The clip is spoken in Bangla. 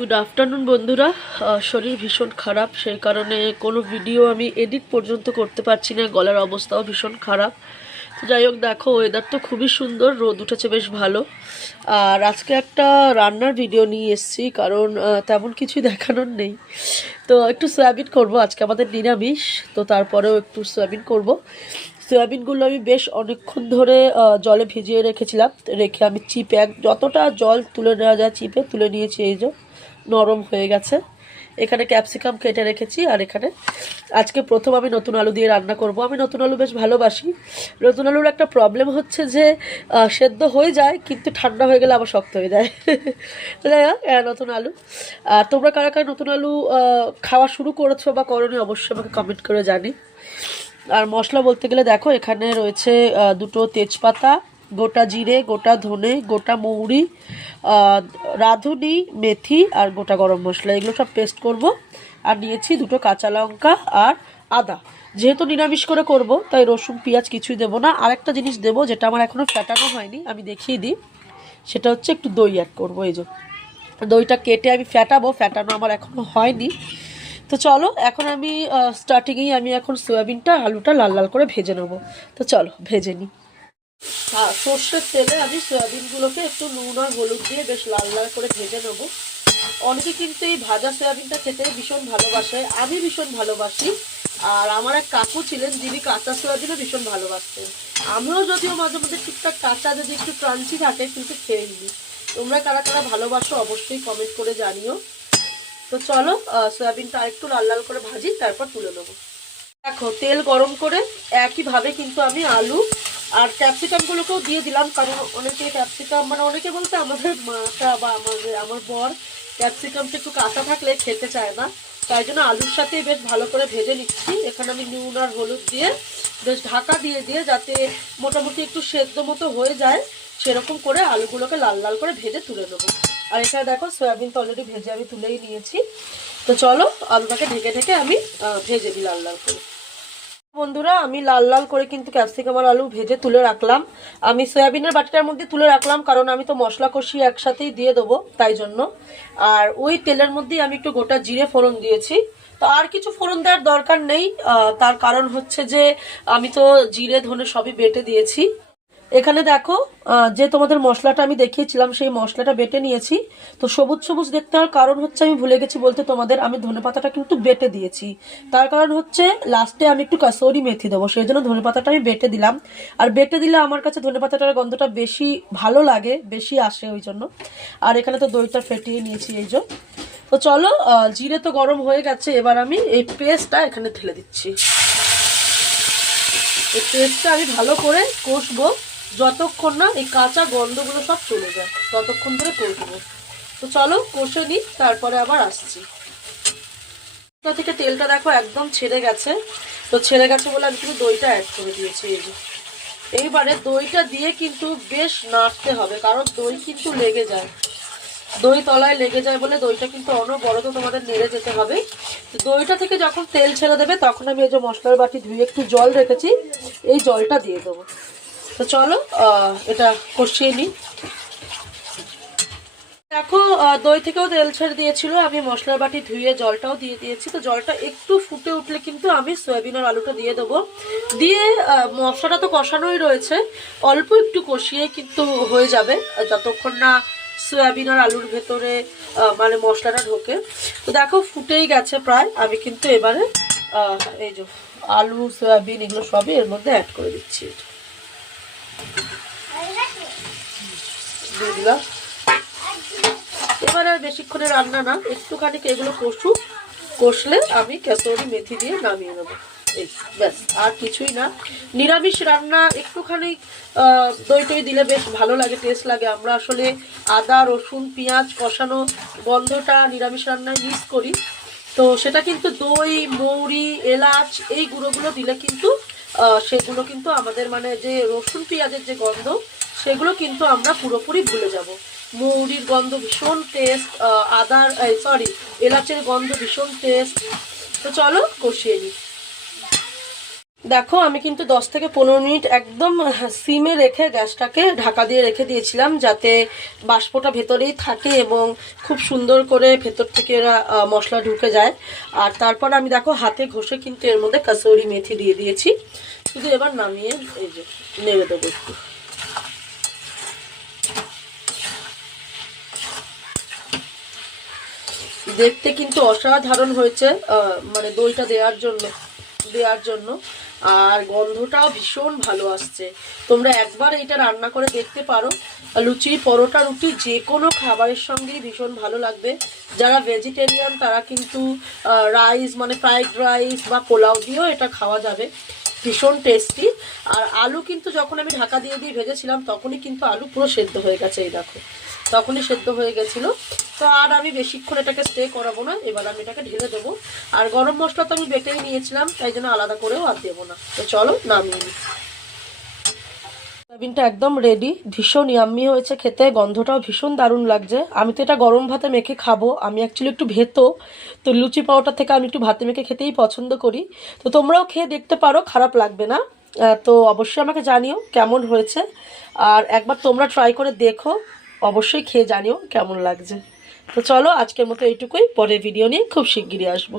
গুড আফটারনুন বন্ধুরা। শরীর ভীষণ খারাপ, সেই কারণে কোনো ভিডিও আমি এডিট পর্যন্ত করতে পারছি না, গলার অবস্থাও ভীষণ খারাপ। তো যাই হোক, দেখো ওয়েদার তো খুবই সুন্দর, রোদ উঠেছে বেশ ভালো। আর আজকে একটা রান্নার ভিডিও নিয়ে এসেছি, কারণ তেমন কিছুই দেখানোর নেই। তো একটু সয়াবিন করব, আজকে আমাদের নিরামিষ, তো তারপরেও একটু সয়াবিন করব। সয়াবিনগুলো আমি বেশ অনেকক্ষণ ধরে জলে ভিজিয়ে রেখেছিলাম, রেখে আমি চিপে এক যতটা জল তুলে নেওয়া যায় চিপে তুলে নিয়েছি, এই যে। নরম হয়ে গেছে। এখানে ক্যাপসিকাম কেটে রেখেছি আর এখানে আজকে প্রথম আমি নতুন আলু দিয়ে রান্না করব। আমি নতুন আলু বেশ ভালোবাসি। নতুন আলুর একটা প্রবলেম হচ্ছে যে সেদ্ধ হয়ে যায় কিন্তু ঠান্ডা হয়ে গেলে আবার শক্ত হয়ে যায়। যাই হোক আহ, নতুন আলু। আর তোমরা কারা কারা নতুন আলু খাওয়া শুরু করেছ বা করনি অবশ্যই আমাকে কমেন্ট করে জানি আর মশলা বলতে গেলে দেখো এখানে রয়েছে দুটো তেজপাতা গোটা জিরে, গোটা ধনে, গোটা মৌরি রাঁধুনি, মেথি আর গোটা গরম মশলা। এগুলো সব পেস্ট করব। আর নিয়েছি দুটো কাঁচা লঙ্কা আর আদা। যেহেতু নিরামিষ করে করব, তাই রসুন, পেঁয়াজ কিছুই দেবো না। আরেকটা জিনিস দেবো, যেটা আমার এখনও ফ্যাটানো হয়নি, আমি দেখিয়ে দিই। সেটা হচ্ছে একটু দই অ্যাড করব, এই যে। দইটা কেটে আমি ফ্যাটাবো ফ্যাটানো আমার এখনও হয়নি। তো চলো, এখন আমি স্টার্টিংয়েই আমি এখন সয়াবিনটা, আলুটা লাল লাল করে ভেজে নেব। তো চলো, ভেজে নিই। হ্যাঁ সর্ষের তেলে আমি সয়াবিনগুলোকে একটু নুন আর হলুদ দিয়ে বেশ লাল লাল করে ভেজে নেব। অনেকে কিন্তু এই ভাজা সয়াবিনটা খেতে ভীষণ ভালোবাসে, আমি ভীষণ ভালোবাসি। আর আমার এক কাকু ছিলেন, যিনি কাঁচা সয়াবিনও ভীষণ ভালোবাসতেন। আমিও যদিও মাঝে মধ্যে ঠিকঠাক কাঁচা যদি একটু ক্রাঞ্চি থাকে, কিন্তু খেয়ে নিই। তোমরা কারা কারা ভালোবাসো অবশ্যই কমেন্ট করে জানিও। তো চলো সয়াবিনটা আরেকটু লাল লাল করে ভাজি, তারপর তুলে নেব। দেখো, তেল গরম করে একইভাবে কিন্তু আমি আলু আর ক্যাপসিকামগুলোকেও দিয়ে দিলাম, কারণ অনেকে ক্যাপসিকাম মানে অনেকে বলতে আমাদের মাটা বা আমাদের, আমার বর ক্যাপসিকামটা একটু কাঁচা থাকলে খেতে চায় না। তাই জন্য আলুর সাথে বেশ ভালো করে ভেজে নিচ্ছি। এখানে আমি নুন আর হলুদ দিয়ে বেশ ঢাকা দিয়ে দিয়ে যাতে মোটামুটি একটু সেদ্ধ মতো হয়ে যায়, সেরকম করে আলুগুলোকে লাল লাল করে ভেজে তুলে নেব। আর এখানে দেখো, সয়াবিন তো অলরেডি ভেজে আমি তুলেই নিয়েছি। তো চলো, আলুটাকে ঢেকে ঢেকে আমি ভেজে দিই লাল লাল করে। বন্ধুরা, আমি লাল লাল করে কিন্তু ক্যাপসিকাম আর আলু ভেজে তুলে রাখলাম। আমি সয়াবিনের বাটিটার মধ্যে তুলে রাখলাম, কারণ আমি তো মশলা কষি একসাথেই দিয়ে দেবো, তাই জন্য। আর ওই তেলের মধ্যে আমি একটু গোটা জিরে ফোড়ন দিয়েছি। তো আর কিছু ফোড়ন দেওয়ার দরকার নেই তার কারণ হচ্ছে যে আমি তো জিরে, ধনে সবই বেটে দিয়েছি। এখানে দেখো যে তোমাদের মশলাটা আমি দেখিয়েছিলাম, সেই মশলাটা বেটে নিয়েছি। তো সবুজ সবুজ দেখতে হওয়ার কারণ হচ্ছে আমি ভুলে গেছি বলতে তোমাদের, আমি ধনেপাতাটা কিন্তু বেটে দিয়েছি। তার কারণ হচ্ছে লাস্টে আমি একটু কাসৌরি মেথি দেবো, সেই জন্য ধনেপাতাটা আমি বেটে দিলাম। আর বেটে দিলে আমার কাছে ধনেপাতাটার গন্ধটা বেশি ভালো লাগে, বেশি আসে ওই জন্য। আর এখানে তো দইটা ফেটিয়ে নিয়েছি এই জন্য তো চলো জিরে তো গরম হয়ে গেছে, এবার আমি এই পেস্টটা এখানে ঢেলে দিচ্ছি। এই পেস্টটা আমি ভালো করে কষবো। যতক্ষণ না এই কাঁচা গন্ধগুলো সব চলে যায়, ততক্ষণ ধরে কষবো তো চলো কষে নিই, তারপরে আবার আসছি। তা থেকে তেলটা দেখো একদম ছেড়ে গেছে। তো ছেড়ে গেছে বলে আমি কিন্তু দইটা অ্যাড করে দিয়েছি, এই এইবারে দইটা দিয়ে কিন্তু বেশ নাড়তে হবে, কারণ দই কিন্তু লেগে যায়। দই তলায় লেগে যায় বলে দইটা কিন্তু অনবরত তোমাদের নেড়ে যেতে হবে। দইটা থেকে যখন তেল ছেড়ে দেবে, তখন আমি এই যে মশলার বাটি ধুয়ে একটু জল রেখেছি, এই জলটা দিয়ে দেবো। তো চলো এটা কষিয়ে নিই। দেখো দই থেকেও তেল ছেড়ে দিয়েছিল, আমি মশলার বাটি ধুয়ে জলটাও দিয়ে দিয়েছি। তো জলটা একটু ফুটে উঠলে কিন্তু আমি সয়াবিন আর আলুটা দিয়ে দেবো। দিয়ে মশলাটা তো কষানোই রয়েছে, অল্প একটু কষিয়ে কিন্তু হয়ে যাবে যতক্ষণ না সয়াবিন আর আলুর ভেতরে মানে মশলাটা ঢোকে। তো দেখো, ফুটেই গেছে প্রায়। আমি কিন্তু এবারে এই যে আলু, সয়াবিন এগুলো সবই এর মধ্যে অ্যাড করে দিচ্ছি। দিয়ে দিলাম এবার আর বেশিক্ষণে রান্না না, একটুখানি এগুলো কষুক কষলে আমি কেসরি মেথি দিয়ে নামিয়ে নেব। ব্যাস, আর কিছুই না। নিরামিষ রান্না, একটুখানি দই টই দিলে বেশ ভালো লাগে টেস্ট লাগে। আমরা আসলে আদা, রসুন, পেঁয়াজ কষানো গন্ধটা নিরামিষ রান্নায় মিস করি। তো সেটা কিন্তু দই, মৌরি, এলাচ, এই গুঁড়োগুলো দিলে কিন্তু সেগুলো কিন্তু আমাদের মানে যে রসুন পেঁয়াজের যে গন্ধ, সেগুলো কিন্তু আমরা পুরোপুরি ভুলে যাব। মৌরির গন্ধ ভীষণ টেস্ট আদার সরি এলাচের গন্ধ ভীষণ টেস্ট তো চলো কষিয়ে নিই। দেখো, আমি কিন্তু দশ থেকে পনেরো মিনিট একদম সিমে রেখে গ্যাসটাকে ঢাকা দিয়ে রেখে দিয়েছিলাম যাতে বাষ্পটা ভেতরেই থাকে এবং খুব সুন্দর করে ভেতর থেকে এরা মশলা ঢুকে যায়। আর তারপর আমি দেখো, হাতে ঘষে কিন্তু এর মধ্যে কাসৌরি মেথি দিয়ে দিয়েছি। শুধু এবার নামিয়ে এই যে নেমে দেবো একটু। দেখতে কিন্তু অসাধারণ হয়েছে মানে দইটা দেওয়ার জন্য। দেওয়ার জন্য। আর গন্ধটাও ভীষণ ভালো আসছে। তোমরা একবার এটা রান্না করে দেখতে পারো। লুচি পরোটা, রুটি যে কোনো খাবারের সঙ্গেই ভীষণ ভালো লাগবে। যারা ভেজিটেরিয়ান তারা কিন্তু রাইস মানে ফ্রাইড রাইস বা পোলাও দিয়েও এটা খাওয়া যাবে। ভীষণ টেস্টি আর আলু কিন্তু যখন আমি ঢাকা দিয়ে দিয়ে ভেজেছিলাম, তখনই কিন্তু আলু পুরো সেদ্ধ হয়ে গেছে এই দেখো। তখনই সেদ্ধ হয়ে গেছিল। তো আর আমি বেশিক্ষণ এটাকে স্টে করাবো না, এবার আমি এটাকে ঢেলে দেবো। আর গরম মশলা তো আমি বেটেই নিয়েছিলাম, তাই জন্য আলাদা করেও আর দেবো না। তো চলো নামিয়ে নিই। সয়াবিনটা একদম রেডি ভীষণ ইয়াম্মি হয়েছে খেতে, গন্ধটাও ভীষণ দারুণ লাগছে। আমি তো এটা গরম ভাতে মেখে খাব, আমি অ্যাকচুয়ালি একটু ভেতো, তো লুচি পাওয়াটা থেকে আমি একটু ভাতে মেখে খেতেই পছন্দ করি। তো তোমরাও খেয়ে দেখতে পারো, খারাপ লাগবে না। তো অবশ্যই আমাকে জানিও কেমন হয়েছে। আর একবার তোমরা ট্রাই করে দেখো, অবশ্যই খেয়ে জানিও কেমন লাগছে। তো চলো আজকের মতো এইটুকুই, পরের ভিডিও নিয়ে খুব শিগগিরই আসব।